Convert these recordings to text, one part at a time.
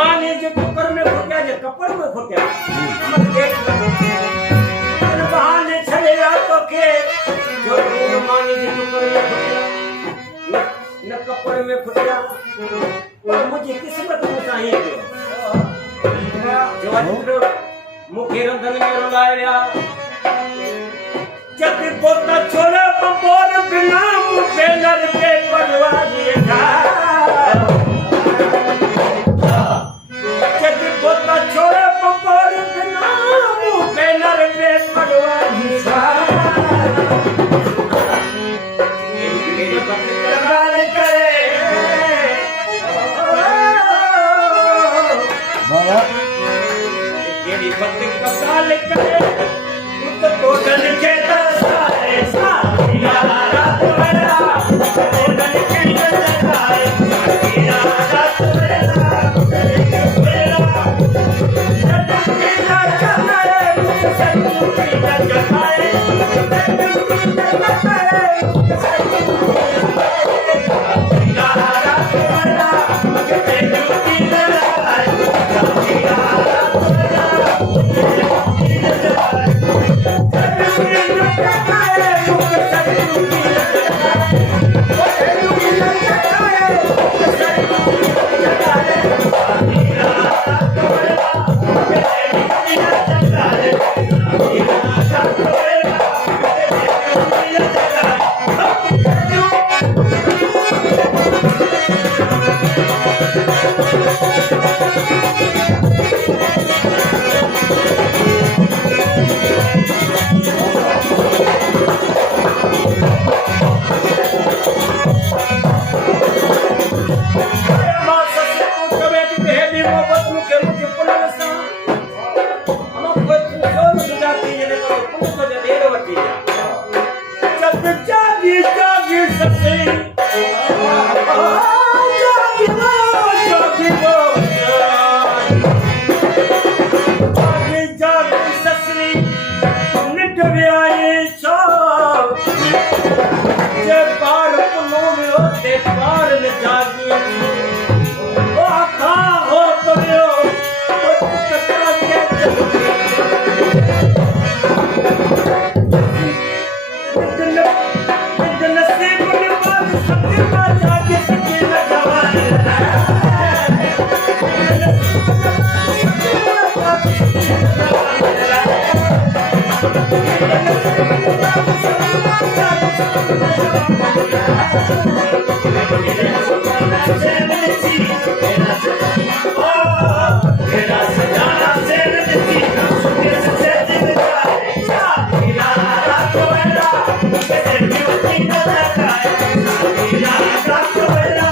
माने जो कुकर में फुटिया जो कपड़ में फुटिया मत देख अन बहाने छड़ेया तो के जो माने जो कुकर में फुटिया न कपड़ में फुटिया और मुझे किस्मत में चाहिए जो जो मुखे रंधन में रुलाया जब बोता छोड़ा बपोर बिना मुझे नर पे पड़वा दिए था जब बोता छोड़ा बपोर बिना मुझे नर पे पड़वा दिए था मेरी बंगाल करे बाबा मेरी बंगाल करे तो टोटल के सारे सारिया रात मेरा टोटल के सारे सारिया रात मेरा मेरा जब भी ना चले सब कुछ ना चले जब भी ना चले सब कुछ सारिया रात मेरा जब भी ना सारिया रात मेरा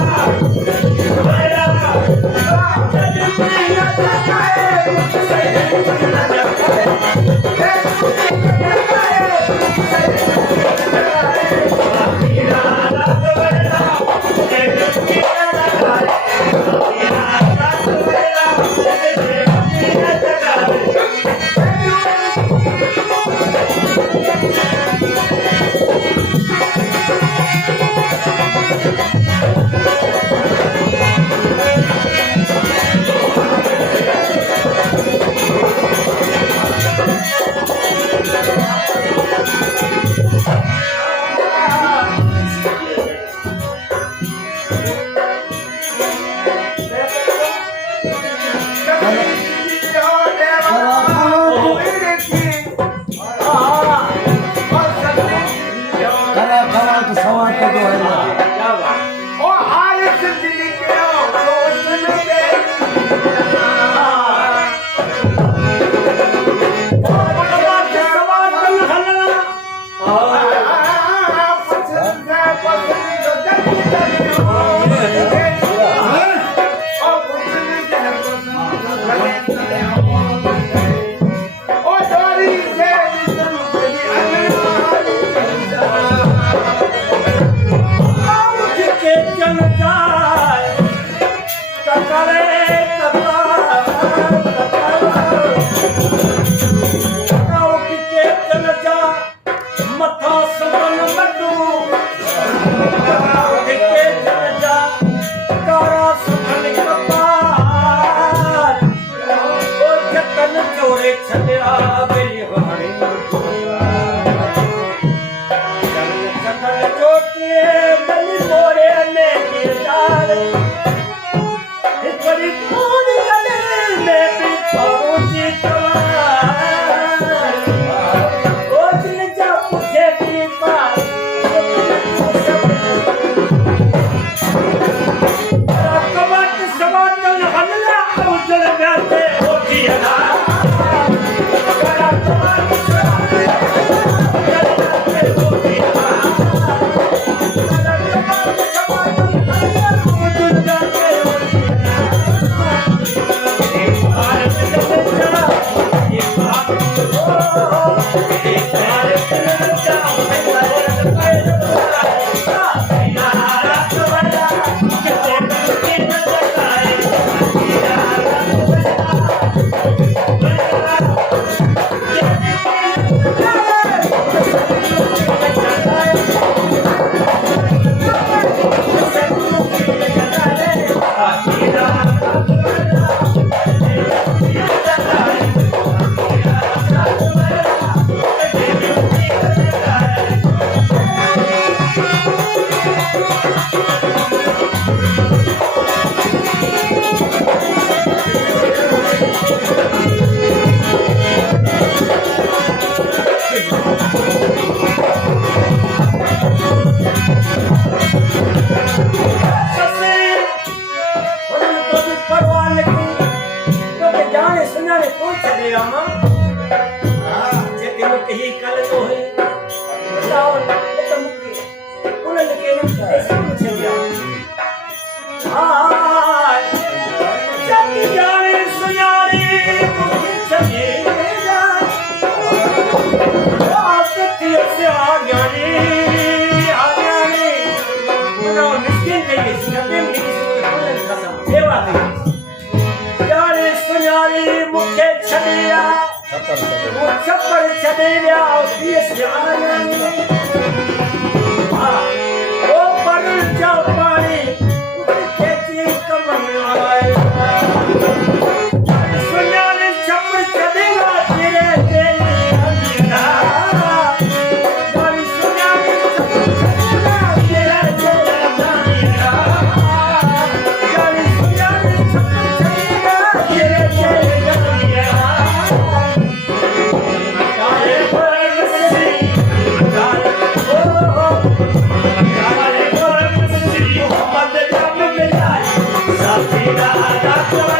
कोई छड़े आमा जे ते मुके ही कल तो है बताओ तो मुके उन्हें के न ऐसे छड़िया हाय जब जाने सुनारे मुके छड़ेगा आपके से आ गया मिस्किन के सिंगल में किसी को खत्म सेवा यारे सुनारे मुके छड़िया वो छप्पर छड़िया दिस जाने हां ओ पर जा पानी के जी कमन आए सुनारे छप्पर छड़िया तेरे तेरा गाली सुनारे छप्पर छड़िया तेरा तेरा गाली सुनारे छप्पर छड़िया तेरे तेरा Mohammed Jami Bilal, Safina Adakwa.